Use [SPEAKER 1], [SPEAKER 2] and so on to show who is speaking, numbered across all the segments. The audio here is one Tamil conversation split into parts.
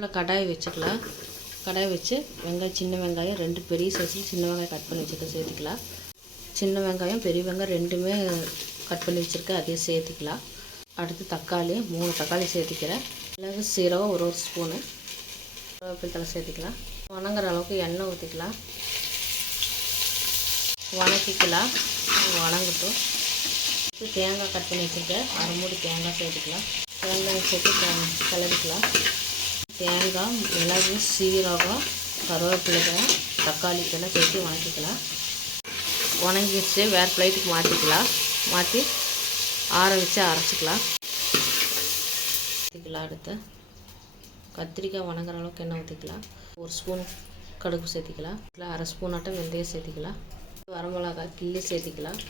[SPEAKER 1] அடுப்பில் கடாய் வச்சுக்கலாம். கடாய் வச்சு வெங்காயம் சின்ன வெங்காயம் ரெண்டு பெரிய சைஸில் சின்ன வெங்காயம் கட் பண்ணி வச்சுருக்க சேர்த்துக்கலாம். சின்ன வெங்காயம் பெரிய வெங்காயம் ரெண்டுமே கட் பண்ணி வச்சுருக்கேன் அதையும் சேர்த்துக்கலாம். அடுத்து தக்காளி மூணு தக்காளி சேர்த்துக்கிறேன். மிளகு சீரகம் ஒரு ஒரு ஸ்பூனு கருவேப்பிலை தலை சேர்த்துக்கலாம். வணங்குற அளவுக்கு எண்ணெய் ஊற்றிக்கலாம் வணக்கிக்கலாம். வணங்கட்டும். இப்போ தேங்காய் கட் பண்ணி வச்சுருக்கேன் அரை மூடி தேங்காய் சேர்த்துக்கலாம். தேங்காய் சேர்த்து கிளறிக்கலாம் தேங்காய் மிளகு சீரகம் கருவேப்பிலை தக்காளிக்கெல்லாம் சேர்த்து வணக்கிக்கலாம். உணங்கிச்சு வேறு பிளேட்டுக்கு மாற்றிக்கலாம் மாற்றி ஆற வச்சு அரைச்சிக்கலாம். ஊற்றிக்கலாம் அடுத்து. கத்திரிக்காய் வணங்குற அளவுக்கு எண்ணெய் ஊற்றிக்கலாம் ஒரு ஸ்பூன் கடுகு சேர்த்திக்கலாம். இல்லை அரை ஸ்பூன் ஆட்டம் வெந்தயம் சேர்த்திக்கலாம். வரமிளகாய் கிள்ளி சேர்த்திக்கலாம்.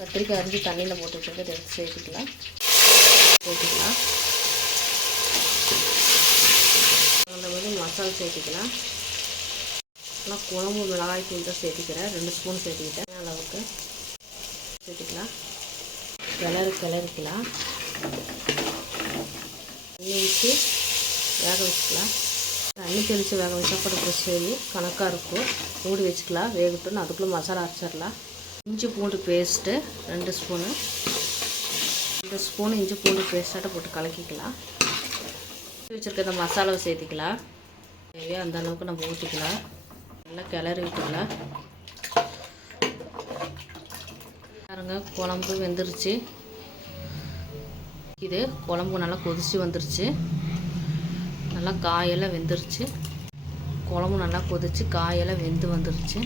[SPEAKER 1] கத்திரிக்காய் அரிஞ்சு தண்ணியில் போட்டு வச்சுருக்கேன் எடுத்து சேர்த்திக்கலாம். சேர்த்திக்கலாம் அந்த மாதிரி மசாலா சேர்த்துக்கலாம். நான் குழம்பு மிளகாய் தூள் தான் சேர்த்திக்கிறேன். ரெண்டு ஸ்பூன் சேர்த்திக்கிட்டேன். அளவுக்கு சேர்த்திக்கலாம். கிளறு கிளறிக்கலாம். தண்ணி ஊற்றி வேக வச்சுக்கலாம். தண்ணி தெளித்து வேக வச்சா கூட பிரச்சனை கணக்காக இருக்கும். மூடி வச்சுக்கலாம். வேகட்டும். அதுக்குள்ளே மசாலா அரைச்சிடலாம். இஞ்சி பூண்டு பேஸ்ட்டு ரெண்டு ஸ்பூனு. ரெண்டு ஸ்பூன் இஞ்சி பூண்டு பேஸ்ட்டாட்ட போட்டு கலக்கிக்கலாம். வச்சுருக்க இந்த மசாலாவை சேர்த்திக்கலாம். தேவையோ அந்த அளவுக்கு நம்ம ஊற்றிக்கலாம் நல்லா கிளறி விட்டுக்கலாம். பாருங்க குழம்பு வெந்துருச்சு. இது குழம்பு நல்லா கொதிச்சு வந்துருச்சு. நல்லா காயெல்லாம் வெந்துருச்சு. குழம்பு நல்லா கொதிச்சு காயெல்லாம் வெந்து வந்துருச்சு.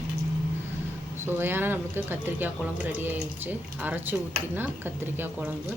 [SPEAKER 1] சுவையான நம்மளுக்கு கத்திரிக்காய் குழம்பு ரெடி ஆயிடுச்சு. அரைச்சி ஊற்றினா கத்திரிக்காய் குழம்பு.